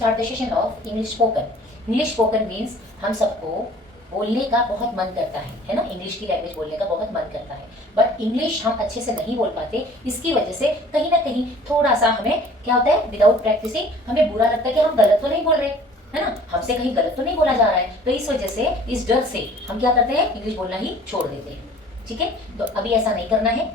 start the session of English spoken. English spoken means हम सबको बोलने का बहुत मन करता है ना, इंग्लिश की लैंग्वेज बोलने का बहुत मन करता है, बट इंग्लिश हम अच्छे से नहीं बोल पाते। इसकी वजह से कहीं ना कहीं थोड़ा सा हमें क्या होता है, विदाउट प्रैक्टिसिंग हमें बुरा लगता है कि हम गलत तो नहीं बोल रहे, है ना, हमसे कहीं गलत तो नहीं बोला जा रहा है। तो इस वजह से, इस डर से हम क्या करते हैं, इंग्लिश बोलना ही छोड़ देते हैं। ठीक है, तो अभी ऐसा नहीं करना है,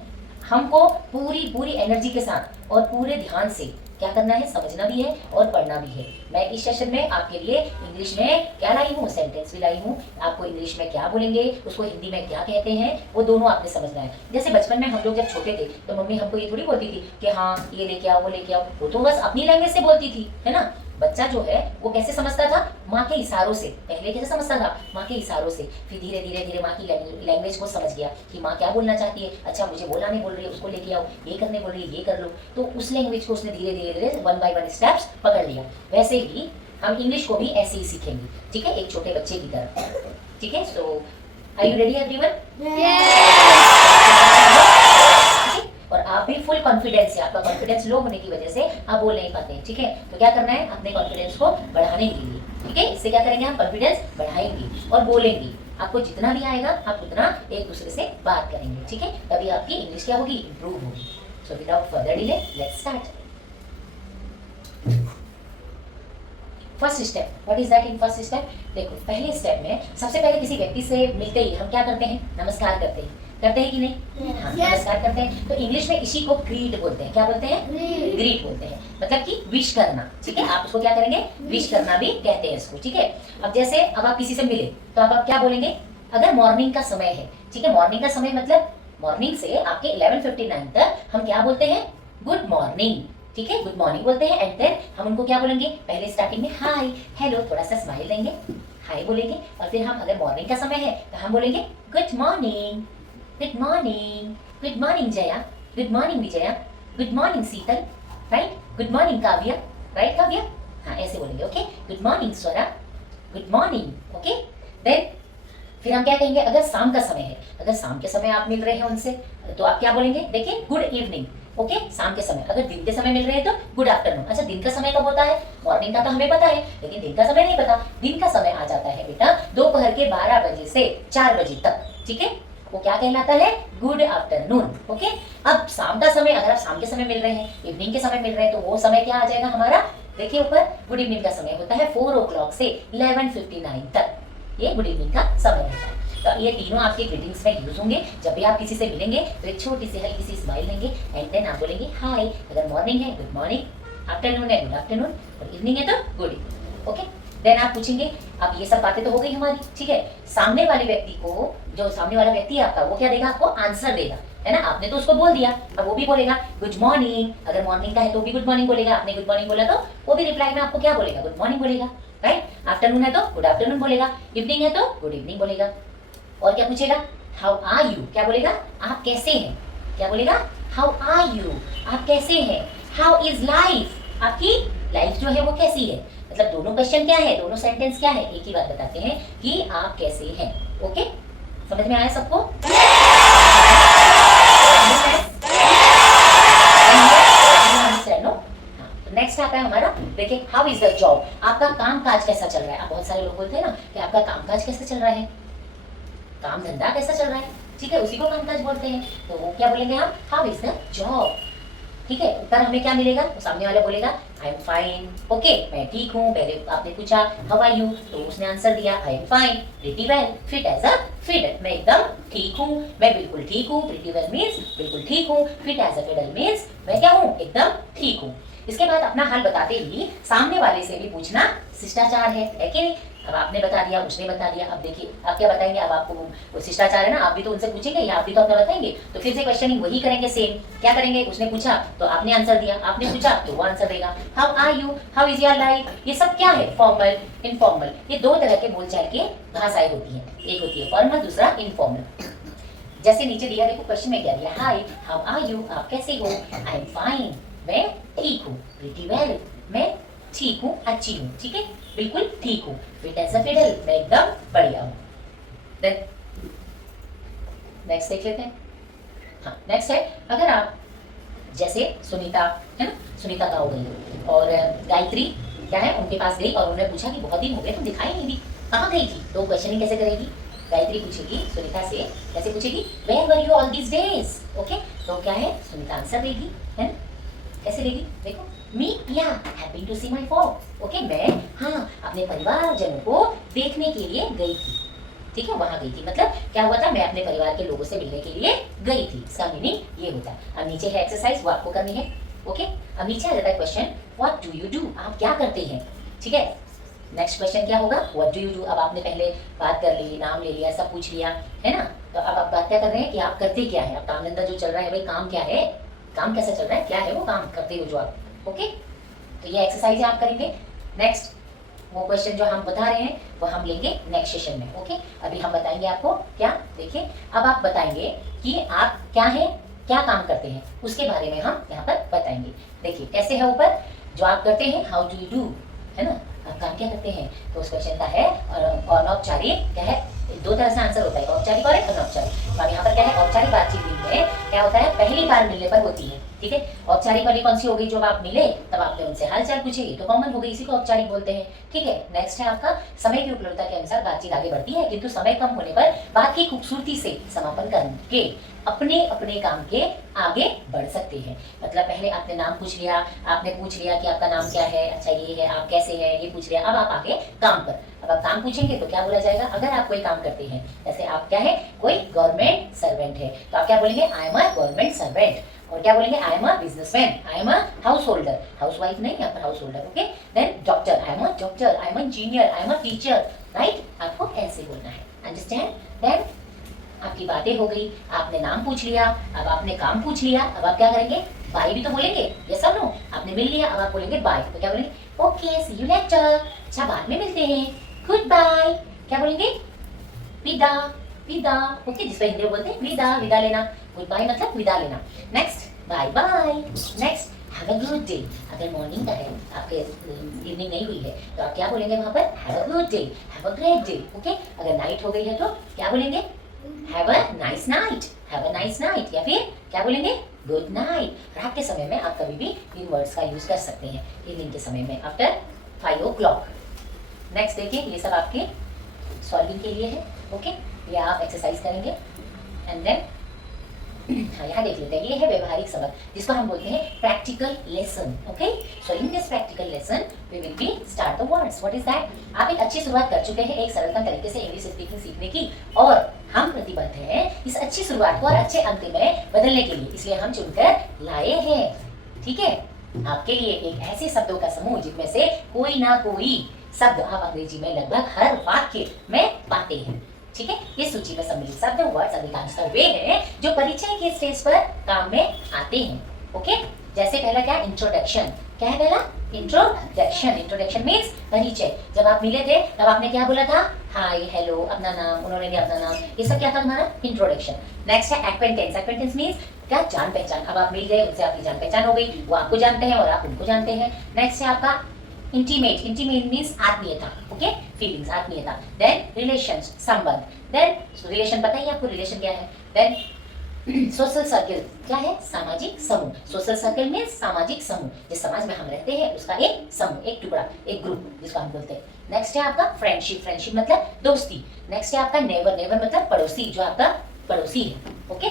हमको पूरी पूरी एनर्जी के साथ और पूरे ध्यान से क्या करना है, समझना भी है और पढ़ना भी है। मैं इस सेशन में आपके लिए इंग्लिश में क्या लाई हूँ, सेंटेंस भी लाई हूँ। आपको इंग्लिश में क्या बोलेंगे, उसको हिंदी में क्या कहते हैं, वो दोनों आपने समझना है। जैसे बचपन में हम लोग जब छोटे थे तो मम्मी हमको ये थोड़ी बोलती थी कि हाँ ये लेके आओ वो लेके आओ, वो तो बस अपनी लैंग्वेज से बोलती थी, है ना। बच्चा जो है वो कैसे समझता था, माँ के इशारों से। पहले कैसे समझता था, माँ के इशारों से। फिर धीरे धीरे धीरे माँ की लैंग्वेज को समझ गया कि माँ क्या बोलना चाहती है। अच्छा मुझे बोला नहीं बोल रही है, उसको लेके आओ, ये करने बोल रही है, ये कर लो। तो उस लैंग्वेज को उसने धीरे धीरे धीरे वन बाय वन स्टेप्स पकड़ लिया। वैसे ही हम इंग्लिश को भी ऐसे ही सीखेंगे, ठीक है, एक छोटे बच्चे की तरह। ठीक है, सो आर यू रेडी एवरीवन? और आप भी फुल कॉन्फिडेंस से, आपका कॉन्फिडेंस लो होने की वजह से आप बोल नहीं पाते हैं। ठीक है, तो क्या करना है, अपने कॉन्फिडेंस को बढ़ाने के लिए, ठीक है, इससे क्या करेंगे, हम कॉन्फिडेंस बढ़ाएंगे और बोलेंगे। आपको जितना भी आएगा आप उतना एक दूसरे से बात करेंगे, ठीक है, तभी आपकी इंग्लिश क्या होगी, इंप्रूव होगी। So without further delay let's start. First step, what is that in first step? देखो पहले स्टेप में सबसे पहले किसी व्यक्ति से मिलते ही हम क्या करते हैं, नमस्कार करते हैं, करते हैं कि नहीं? हाँ, नमस्कार करते हैं। तो इंग्लिश में इसी को ग्रीट बोलते हैं। क्या बोलते हैं? ग्रीट बोलते हैं, मतलब कि विश करना। ठीक है, आप उसको क्या करेंगे, विश करना भी कहते हैं इसको। ठीक है, अब जैसे अब आप किसी से मिले तो आप क्या बोलेंगे, अगर मॉर्निंग का समय है, ठीक है, मॉर्निंग का समय मतलब मॉर्निंग से आपके 11:59 तक हम क्या बोलते हैं, गुड मॉर्निंग। ठीक है, गुड मॉर्निंग बोलते हैं। एंड देन हम उनको क्या बोलेंगे, पहले स्टार्टिंग में हाय हेलो, थोड़ा सा स्माइल देंगे, हाय बोलेंगे। और फिर हम अगर मॉर्निंग का समय है तो हम बोलेंगे good morning, good morning, good morning Jaya, good morning Vijaya, good morning Sheetal, right, good morning Kavya, right Kavya, हाँ ऐसे बोलेंगे। Okay, good morning Swara, good morning. Okay, then फिर हम क्या कहेंगे, अगर शाम का समय है, अगर शाम के समय आप मिल रहे हैं उनसे तो आप क्या बोलेंगे, देखिए गुड इवनिंग। ओके, शाम के समय। अगर दिन के समय मिल रहे हैं तो गुड आफ्टरनून। अच्छा दिन का समय कब होता है, मॉर्निंग का तो हमें पता है, लेकिन दिन का समय नहीं पता। दिन का समय आ जाता है बेटा दोपहर के 12 बजे से 4 बजे तक। ठीक है, वो क्या कहलाता है, गुड आफ्टरनून। ओके, अब शाम का समय, अगर आप शाम के समय मिल रहे हैं, इवनिंग के समय मिल रहे हैं, तो वो समय क्या आ जाएगा हमारा, देखिए ऊपर गुड इवनिंग का समय होता है 4 o'clock से 11:59 तक, ये गुड इवनिंग का समय रहता है। तो ये तीनों आपके ग्रीटिंग्स में यूज होंगे। जब भी आप किसी से मिलेंगे तो एक छोटी सी हल्की सी स्माइल लेंगे एंड देन आप बोलेंगे हाय। अगर मॉर्निंग है गुड मॉर्निंग, आफ्टरनून है गुड आफ्टरनून और इवनिंग है तो गुड इवनिंग। ओके, देन आप पूछेंगे, अब ये सब बातें तो हो गई हमारी। ठीक है, सामने वाले व्यक्ति को, जो सामने वाला व्यक्ति है आपका, वो क्या देगा, आपको आंसर देगा, है ना। आपने तो उसको बोल दिया, अब वो भी बोलेगा गुड मॉर्निंग। अगर मॉर्निंग का है तो भी गुड मॉर्निंग बोलेगा, आपने गुड मॉर्निंग बोला तो वो भी रिप्लाई में आपको क्या बोलेगा, गुड मॉर्निंग बोलेगा, राइट। आफ्टरनून है तो गुड आफ्टरनून बोलेगा, इवनिंग है तो गुड इवनिंग बोलेगा। और क्या पूछेगा, हाउ आर यू, क्या बोलेगा, आप कैसे हैं, क्या बोलेगा, हाउ आर यू, आप कैसे हैं। हाउ इज लाइफ, आपकी लाइफ जो है वो कैसी है। मतलब दोनों क्वेश्चन क्या है, दोनों सेंटेंस क्या है, एक ही बात बताते हैं कि आप कैसे हैं। ओके, समझ में आया सबको? नेक्स्ट आता है हमारा, देखिए हाउ इज द जॉब, आपका काम काज कैसा चल रहा है। आप बहुत सारे लोग बोलते हैं ना कि आपका काम काज कैसा चल रहा है, काम धंधा कैसा चल रहा है। ठीक है, उसी को कामकाज बोलते हैं। तो वो क्या बोलेंगे हम, हाउ इज द जॉब। ठीक है, उत्तर हमें क्या मिलेगा, तो सामने वाला बोलेगा आई एम फाइन। ओके, मैं ठीक हूँ। पहले आपने पूछा हाउ आर यू, तो उसने आंसर दिया I am fine, pretty well, fit as a fiddle, मैं एकदम ठीक हूँ, मैं बिल्कुल ठीक हूँ। प्रीटी वेल मीन्स बिल्कुल ठीक हूँ, fit as a fiddle means मैं क्या हूँ, एकदम ठीक हूँ। इसके बाद अपना हाल बताते ही सामने वाले से भी पूछना शिष्टाचार है कि नहीं। अब आपने बता दिया, उसने बता दिया, अब देखिए आप क्या बताएंगे। अब आपको वो शिष्टाचार है ना, आप भी तो उनसे पूछेंगे या आप भी तो अपना बताएंगे। तो फिर से क्वेश्चनिंग वही करेंगे, सेम क्या करेंगे, उसने पूछा तो आपने आंसर दिया, आपने पूछा तो वो आंसर देगा। How are you, how is your life, ये सब क्या है, फॉर्मल इनफॉर्मल। ये दो तरह के बोलचाल की भाषाएं होती हैं, एक होती है फॉर्मल, दूसरा इनफॉर्मल। जैसे नीचे दिया, देखो क्वेश्चन में क्या दिया, हाय हाउ आर यू, आप कैसे हो। आई एम फाइन, मैं ठीक हूँ। प्रीटी वेल, मैं ठीक हूँ, अच्छी हूँ। ठीक है, बिल्कुल ठीक हूँ। फिट एज अ फिडल, मैं एकदम बढ़िया हूँ। नेक्स्ट देख लेते हैं। हाँ, नेक्स्ट है, अगर आप जैसे सुनीता है ना, सुनीता का हो गई, और गायत्री क्या है, उनके पास गई और उन्होंने पूछा कि बहुत दिन हो गए तुम दिखाई नहीं दी, कहाँ गई थी। तो क्वेश्चनिंग कैसे करेगी, गायत्री पूछेगी सुनीता से, कैसे पूछेगी, where were you all this days. Okay, तो क्या है, सुनीता आंसर देगी, है ना, कैसे देगी, देखो, मी या happy to see my folks. Okay, मैं हाँ अपने परिवारजनों को देखने के लिए गई थी। ठीक है, वहां गई थी मतलब क्या हुआ था, मैं अपने परिवार के लोगों से मिलने के लिए गई थी, इसका मीनिंग ये होता है। अब नीचे है एक्सरसाइज, वो आपको करनी है। ओके, अब नीचे आ जाता है question, what do you do, आप क्या करते हैं। ठीक है, नेक्स्ट क्वेश्चन क्या होगा, व्हाट डू यू डू। अब आपने पहले बात कर ली, नाम ले लिया, सब पूछ लिया, है ना। तो अब आप बात क्या कर रहे हैं कि आप करते क्या है, अब काम धंधा जो चल रहा है भाई, काम क्या है, काम कैसे चल रहा है, क्या है वो काम करते हो जो आप। ओके, तो ये एक्सरसाइज आप करेंगे। नेक्स्ट वो क्वेश्चन जो हम बता रहे हैं वो हम लेंगे नेक्स्ट सेशन में। ओके, अभी हम बताएंगे आपको क्या, देखिए अब आप बताएंगे कि आप क्या है, क्या काम करते हैं, उसके बारे में हम यहाँ पर बताएंगे। देखिए कैसे है ऊपर, जो आप करते हैं, हाउ डू यू डू, है ना, आप काम क्या करते हैं। तो उस क्वेश्चन का है अनौपचारिक, क्या है, दो तरह से आंसर होता है, औपचारिक और अनौपचारिक। तो अब यहाँ पर क्या है, औपचारिक बातचीत में क्या होता है, पहली बार मिलने पर होती है। ठीक है, औपचारिक वाली कौन सी हो गई, जब आप मिले तब आपने उनसे हालचाल पूछे, तो कॉमन हो गई, इसी को औपचारिक बोलते हैं। ठीक है, नेक्स्ट है आपका, समय की उपलब्धता के अनुसार बातचीत आगे बढ़ती है, किंतु समय कम होने पर बात की खूबसूरती से समापन करके अपने अपने काम के आगे बढ़ सकते हैं। मतलब पहले आपने नाम पूछ लिया, आपने पूछ लिया कि आपका नाम क्या है, अच्छा ये है, आप कैसे हैं, ये पूछ लिया, अब आप आगे काम पर। अब आप काम पूछेंगे तो क्या बोला जाएगा, अगर आप कोई काम करते हैं, जैसे आप क्या है, कोई गवर्नमेंट सर्वेंट है, तो आप क्या बोलेंगे, I am a government servant. और क्या बोलेंगे, I am a businessman, I am a householder, housewife नहीं, यहाँ पर householder. Okay, then doctor, I am a doctor, I am a engineer, I am a teacher, right, आपको ऐसे बोलना है, अंडरस्टैंड। देन आपकी बातें हो गई, आपने नाम पूछ लिया, अब आपने काम पूछ लिया, अब आप क्या करेंगे, बाय भी तो बोलेंगे, ये सब नो, आपने मिल लिया, अब आप बोलेंगे बाय, तो क्या बोलेंगे, ओके सी यू लेटर, अच्छा बाद में मिलते हैं, गुड बाय, क्या बोलेंगे, विदा, विदा। ओके, जिसको हिंदी में बोलते हैं विदा, विदा लेना, गुड बाय मतलब विदा लेना। Next bye bye, next have a good day. अगर मॉर्निंग का है, आपके इवनिंग नहीं हुई है, तो आप क्या बोलेंगे वहां पर, have a good day, have a great day. Okay, अगर नाइट हो गई है तो क्या बोलेंगे, have a nice night, have a nice night, या फिर क्या बोलेंगे, गुड नाइट। रात के समय में आप कभी भी इन वर्ड्स का यूज कर सकते हैं, इवनिंग के समय में आफ्टर 5 o'clock। नेक्स्ट देखिए, ये सब आपके सॉल्विंग के लिए है। ओके, ये आप एक्सरसाइज करेंगे एंड देन हाँ यहाँ देख लेते हैं, ये है व्यवहारिक सबक, जिसको हम बोलते हैं practical lesson. Okay, so in this practical lesson we will be start the words. What is that, आप एक अच्छी शुरुआत कर चुके हैं एक सरलतम तरीके से इंग्लिश स्पीकिंग सीखने की, और हम प्रतिबद्ध हैं इस अच्छी शुरुआत को और अच्छे अंत में बदलने के लिए, इसलिए हम चुनकर लाए हैं। ठीक है, आपके लिए एक ऐसे शब्दों का समूह जिनमें से कोई ना कोई शब्द आप अंग्रेजी में लगभग हर वाक्य में पाते हैं। ठीक है, ये सूची में सम्मिलित शब्द वर्ड्स अधिकांशतः वे हैं जो परिचय के स्टेज पर काम में आते हैं। ओके, जैसे पहला क्या, इंट्रोडक्शन। क्या है पहला, इंट्रोडक्शन। इंट्रोडक्शन मीन्स परिचय। जब आप मिले थे तब आपने क्या बोला था, हाय, हेलो, अपना नाम, उन्होंने भी अपना नाम, ये सब क्या था तुम्हारा, इंट्रोडक्शन। नेक्स्ट है एक्वेंटेंस। एक्वेंटेंस मीन्स क्या, जान पहचान। अब आप मिल गए, उनसे आपकी जान पहचान हो गई, वो आपको जानते हैं और आप उनको जानते हैं। नेक्स्ट है आपका इंटीमेट। इंटीमेट मीन्स आत्मीयता। ओके, फीलिंग्स, आत्मीयता। देन रिलेशंस, संबंध। देन रिलेशन पता ही आपको रिलेशन क्या है। देन सोशल सर्कल, क्या है, सामाजिक समूह। सोशल सर्कल में सामाजिक समूह, जिस समाज में हम रहते हैं उसका एक समूह, एक टुकड़ा, एक ग्रुप, जिसको हम बोलते हैं। नेक्स्ट है आपका फ्रेंडशिप। फ्रेंडशिप मतलब दोस्ती। नेक्स्ट है आपका नेबर। नेबर मतलब पड़ोसी, जो आपका पड़ोसी है। ओके,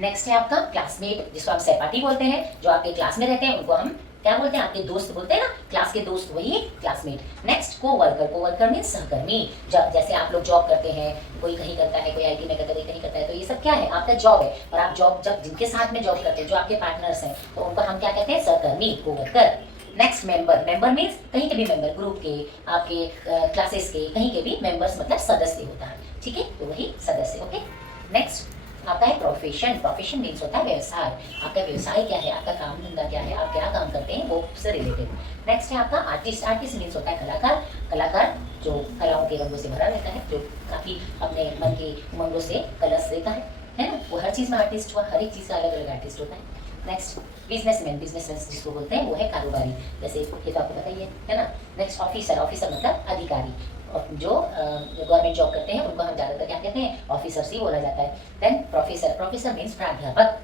नेक्स्ट है आपका क्लासमेट, जिसको हम सहपाठी बोलते हैं, जो आपके क्लास में रहते हैं उनको हम क्या बोलते हैं, आपके दोस्त बोलते हैं ना, क्लास के दोस्त, वही classmate. Next co-worker. Co-worker means सहकर्मी। जब जैसे आप लोग जॉब करते हैं, कोई कहीं करता है, कोई आईटी में करता है, कोई कहीं करता है, तो ये सब क्या है, आपका जॉब है। और आप जॉब जब जिनके साथ में जॉब करते हैं, जो आपके पार्टनर्स हैं, तो उनको हम क्या कहते हैं, सहकर्मी, co-worker. Next member. Member means कहीं के भी मेंबर, ग्रुप के, आपके क्लासेस के, कहीं के भी मेंबर्स मतलब सदस्य होता है। ठीक है, तो वही सदस्य। ओके, नेक्स्ट आपका है प्रोफेशन। प्रोफेशन मीन्स होता है व्यवसाय। आपका व्यवसाय क्या है, आपका काम धंधा क्या है, आप क्या काम करते हैं, वो उससे रिलेटेड। नेक्स्ट है आपका आर्टिस्ट। आर्टिस्ट मीन्स होता है कलाकार। कलाकार जो कलाओं के रंगों से भरा रहता है, जो काफी अपने मन के उमंगों से कलश देता है ना, वो हर चीज में आर्टिस्ट हुआ, हर एक चीज का अलग अलग आर्टिस्ट होता है। Next businessman. बिजनेसमैन जिसको बोलते हैं वो है कारोबारी, जैसे ये तो आपको पता ही है ना। Next officer. ऑफिसर मतलब अधिकारी, और जो गवर्नमेंट जॉब करते हैं उनको हम ज़्यादातर क्या कहते हैं, ऑफिसर्स ही बोला जाता है। Then professor. प्रोफेसर मीन्स प्राध्यापक।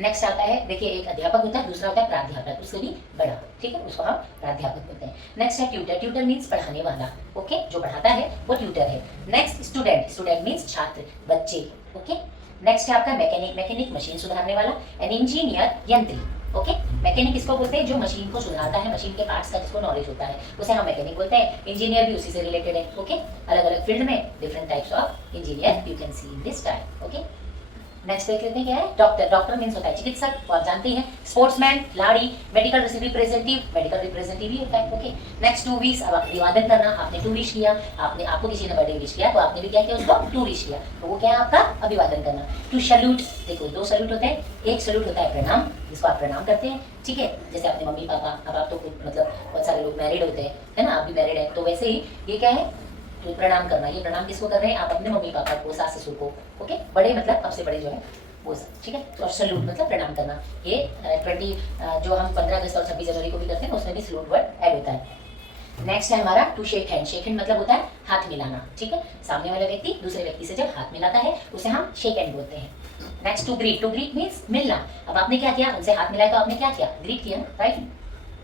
नेक्स्ट आता है, देखिए एक अध्यापक होता है, दूसरा होता है प्राध्यापक, उससे भी बड़ा, ठीक है, उसको हम प्राध्यापक बोलते हैं। नेक्स्ट है ट्यूटर, ट्यूटर मीन्स पढ़ाने वाला, ओके, जो पढ़ाता है वो ट्यूटर है। नेक्स्ट स्टूडेंट, स्टूडेंट मीन्स छात्र, बच्चे, ओके। नेक्स्ट है आपका मैकेनिक, मैकेनिक मशीन सुधारने वाला। एन इंजीनियर, यंत्री, ओके। मैकेनिक किसको बोलते हैं, जो मशीन को सुधारता है, मशीन के पार्ट्स का जिसको नॉलेज होता है उसे हम मैकेनिक बोलते हैं। इंजीनियर भी उसी से रिलेटेड है, ओके। अलग अलग फील्ड में different types of engineer you can see in this time, okay. Next देख लेते हैं क्या है, डॉक्टर, डॉक्टर मीन्स होता है चिकित्सक, वो आप जानते हैं। स्पोर्ट्समैन, खिलाड़ी, मेडिकल रिप्रेजेंटेटिव, मेडिकल रिप्रेजेंटेटिव ही होता है, ओके। नेक्स्ट टू विश, अब आप अभिवादन करना, आपने टू विश किया, आपको किसी ने बर्थडे विश किया तो आपने भी क्या किया, उसको टू विश किया, तो वो क्या है आपका अभिवादन करना। टू सैल्यूट, देखो दो सैल्यूट होते हैं, एक सैल्यूट होता है प्रणाम, जिसको आप प्रणाम करते हैं, ठीक है, जैसे अपने मम्मी पापा, अब आप तो मतलब बहुत सारे लोग मैरिड होते हैं, है ना, आप भी मैरिड है, तो वैसे ही ये क्या है, तो प्रणाम करना, ये प्रणाम किसको कर रहे हैं आप, अपने मम्मी पापा को, सास ससुर को, ओके, बड़े मतलब आपसे बड़े जो है वो सब, ठीक है। तो सैल्यूट मतलब प्रणाम करना, ये 20 जो हम 15 अगस्त और 26 जनवरी को भी करते हैं उसमें भी सैल्यूट वर्ड ऐड होता है। नेक्स्ट है हमारा to shake hand, shake hand मतलब होता है हाथ मिलाना, ठीक है, सामने वाला व्यक्ति दूसरे व्यक्ति से जब हाथ मिलाता है उसे हम शेक हैंड बोलते हैं। Next to greet, to greet means मिलना, अब आपने क्या किया, उनसे हाथ मिलाया तो आपने क्या किया, ग्रीट किया, right.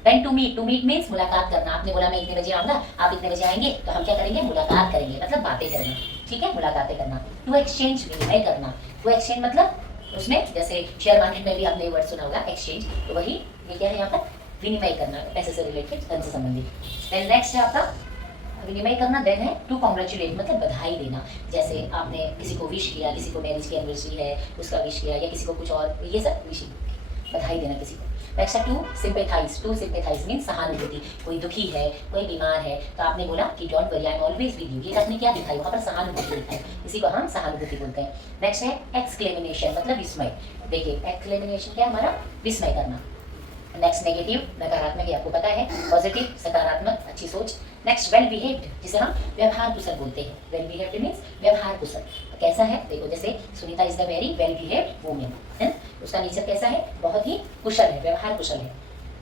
Then to meet means मुलाकात करना, आपने बोला मैं इतने बजे आऊंगा, आप इतने बजे आएंगे, तो हम क्या करेंगे, मुलाकात करेंगे, मतलब बातें करना, ठीक है, मुलाकातें करना। टू एक्सचेंज, विनिमय करना, टू एक्सचेंज मतलब उसमें जैसे शेयर मार्केट में भी आपने वर्ड सुना होगा एक्सचेंज, तो वही ये क्या है यहाँ पर, विनिमय करना, पैसे से रिलेटेड, धन से संबंधित। देन नेक्स्ट है आपका विनिमय करना। देन है टू कॉन्ग्रेचुलेट मतलब बधाई देना, जैसे आपने किसी को विश किया, किसी को मैरिज की एनिवर्सरी है उसका विश किया, या किसी को कुछ और, ये सब विश, बधाई देना किसी को। नेक्स्ट है to sympathise, to sympathise mean सहानुभूति, कोई दुखी है, कोई बीमार है, तो आपने बोला कि don't worry I am always with you, ये आपने क्या दिखाई, वहाँ पर सहानुभूति दिखाई, इसी को हम सहानुभूति बोलते हैं। नेक्स्ट है एक्सक्लेमिनेशन मतलब विस्मय, देखिए एक्सक्लेमिनेशन क्या है हमारा, विस्मय करना। नेक्स्ट नेगेटिव, नकारात्मक, ये आपको पता है, पॉजिटिव सकारात्मक, अच्छी सोच। नेक्स्ट वेल बिहेव्ड, जिसे हम व्यवहार कुशल बोलते हैं, वेल बिहेव्ड मीन्स व्यवहार कुशल, कैसा है, देखो जैसे Sunita is the very well behaved women, है ना, उसका नेचर कैसा है, बहुत ही कुशल है, व्यवहार कुशल है।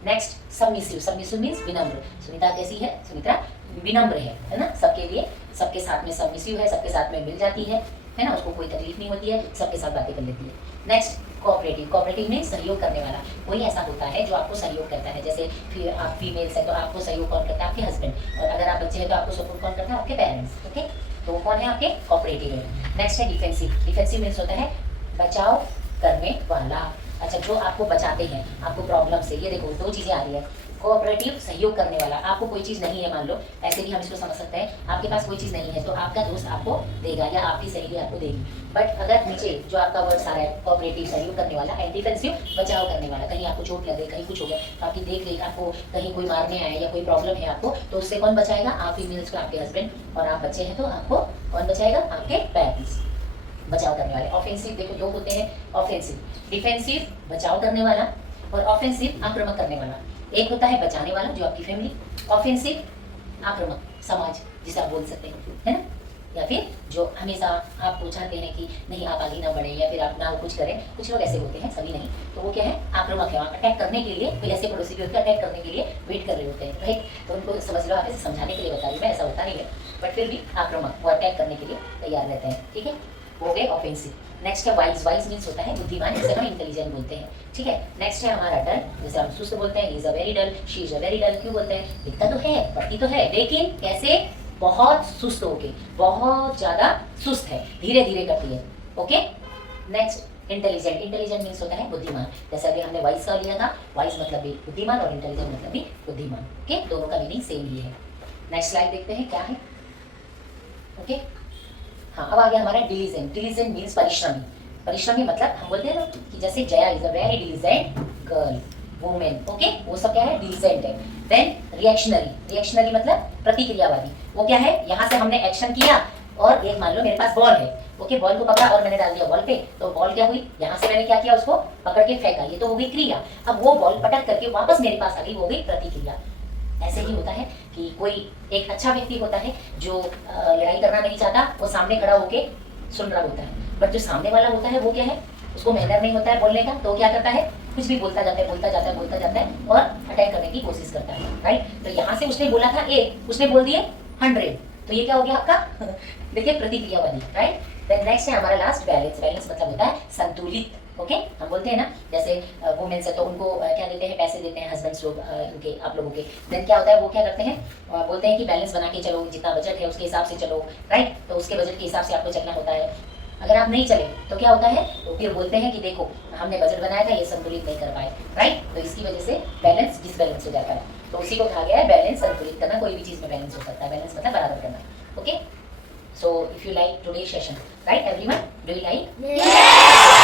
नेक्स्ट सबमिसिव, सबमिसिव मीन्स विनम्र, सुनीता कैसी है, सुनीता विनम्र है ना, सबके लिए, सबके साथ में सबमिसिव है, सबके साथ में मिल जाती है ना, उसको कोई तकलीफ नहीं होती है, सबके साथ बातें कर लेती है। नेक्स्ट कोऑपरेटिव, कोऑपरेटिव मीन्स सहयोग करने वाला, कोई ऐसा होता है जो आपको सहयोग करता है, जैसे फिर आप फीमेल्स है तो आपको सहयोग कौन करता है, आपके हस्बैंड, और अगर आप बच्चे हैं तो आपको सपोर्ट कौन करता है, आपके पेरेंट्स, ओके, तो वो कौन है आपके, कोऑपरेटिव है। नेक्स्ट है डिफेंसिव, डिफेंसिव मीन्स होता है बचाव करने वाला, अच्छा जो आपको बचाते हैं आपको प्रॉब्लम से, ये देखो दो चीजें आ रही है, कोऑपरेटिव सहयोग करने वाला, आपको कोई चीज़ नहीं है मान लो, ऐसे भी हम इसको समझ सकते हैं, आपके पास कोई चीज़ नहीं है तो आपका दोस्त आपको देगा या आपकी सहेली आपको देगी, बट अगर नीचे जो आपका वर्ड आ रहा है कोऑपरेटिव सहयोग करने वाला, एंड डिफेंसिव बचाव करने वाला, कहीं आपको चोट लगे, कहीं कुछ हो गया तो आपकी देख रेख, आपको कहीं कोई मारने आए या कोई प्रॉब्लम है आपको, तो उससे कौन बचाएगा, आप फीमेल्स को आपके हस्बैंड, और आप बच्चे हैं तो आपको कौन बचाएगा, आपके पेरेंट्स, बचाव करने वाले। ऑफेंसिव देखो दो होते हैं, ऑफेंसिव, डिफेंसिव बचाव करने वाला, और ऑफेंसिव आक्रामक करने वाला। एक होता है बचाने वाला जो आपकी फैमिली, ऑफेंसिव आक्रामक समाज जिसे आप बोल सकते हैं, है ना, या फिर जो हमेशा आपको चाहते हैं कि नहीं आप आगे ना बढ़े या फिर आप ना कुछ करें, कुछ लोग ऐसे होते हैं, सभी नहीं, तो वो क्या है आक्रामक है, अटैक करने के लिए, कोई ऐसे पड़ोसी भी होते हैं अटैक करने के लिए वेट कर रहे होते हैं, राइट, तो उनको समझ लो, आप ऐसे समझाने के लिए बता रही हूँ मैं, ऐसा होता नहीं है, बट फिर भी आक्रामक, वो अटैक करने के लिए तैयार रहते हैं, ठीक है, हो गए ऑफेंसिव। नेक्स्ट है वाइज, वाइज मीन्स होता है बुद्धिमान, जिसे हम इंटेलिजेंट बोलते हैं, ठीक है। नेक्स्ट है हमारा डल, जैसे हम सुस्त बोलते हैं, is a very dull, she is a very dull, क्यों बोलते हैं, दिखता तो है, पढ़ती तो है, लेकिन कैसे, बहुत सुस्त होके, बहुत ज्यादा सुस्त है, धीरे धीरे करती है, okay. Next intelligent, intelligent means होता है बुद्धिमान, जैसे अभी हमने वाइज का लिया था, वाइज मतलब भी बुद्धिमान और इंटेलिजेंट मतलब भी बुद्धिमान, ओके, दोनों का मीनिंग सेम ही है। नेक्स्ट स्लाइड देखते हैं क्या है, ओके। हाँ, अब आ गया हमारा डिलीजेंट, डिलीजेंट मीन्स परिश्रमी, परिश्रमी मतलब हम बोलते हैं ना कि जैसे Jaya is a very diligent girl, women, okay, वो सब क्या है, डिलीजेंट है। देन रिएक्शनरी, रिएक्शनरी मतलब प्रतिक्रियावादी, वो क्या है, यहाँ से हमने एक्शन किया और एक मान लो मेरे पास बॉल है, ओके, बॉल को पकड़ा और मैंने डाल दिया बॉल पे, तो बॉल क्या हुई, यहाँ से मैंने क्या किया, उसको पकड़ के फेंका, ये तो हो गई क्रिया, अब वो बॉल पटक करके वापस मेरे पास आ गई, वो हो गई प्रतिक्रिया। ऐसे ही होता है कि कोई एक अच्छा व्यक्ति होता है जो लड़ाई करना नहीं चाहता, वो सामने खड़ा होके सुन रहा होता है, बट जो सामने वाला होता है वो क्या है, उसको मैनर नहीं होता है बोलने का, तो क्या करता है, कुछ भी बोलता जाता है, बोलता जाता है, बोलता जाता है और अटैक करने की कोशिश करता है, राइट। तो यहाँ से उसने बोला था 1, उसने बोल दिए 100, तो ये क्या हो गया आपका देखिए प्रतिक्रियावादी, राइट। देन नेक्स्ट है हमारा लास्ट बैलेंस, बैलेंस मतलब होता है संतुलन। संतुलित। ओके, हम बोलते हैं ना जैसे वुमेन्स है तो उनको क्या देते हैं, पैसे देते हैं हस्बैंड्स लोग इनके, आप लोगों के। देन क्या होता है, वो क्या करते हैं, बोलते हैं कि बैलेंस बना के चलो, जितना बजट है उसके हिसाब से चलो, राइट। तो उसके बजट के हिसाब से आपको चलना होता है। अगर आप नहीं चले तो क्या होता है, तो फिर बोलते हैं कि देखो हमने बजट बनाया था, ये संतुलित नहीं कर पाए, राइट। तो इसकी वजह से बैलेंस डिसबैलेंस हो जाता है। तो उसी को कहा गया है बैलेंस, संतुलित करना। कोई भी चीज़ में बैलेंस हो सकता है, बैलेंस मतलब बराबर करना। Okay, so if you like today's session, right everyone, do you like? Yes.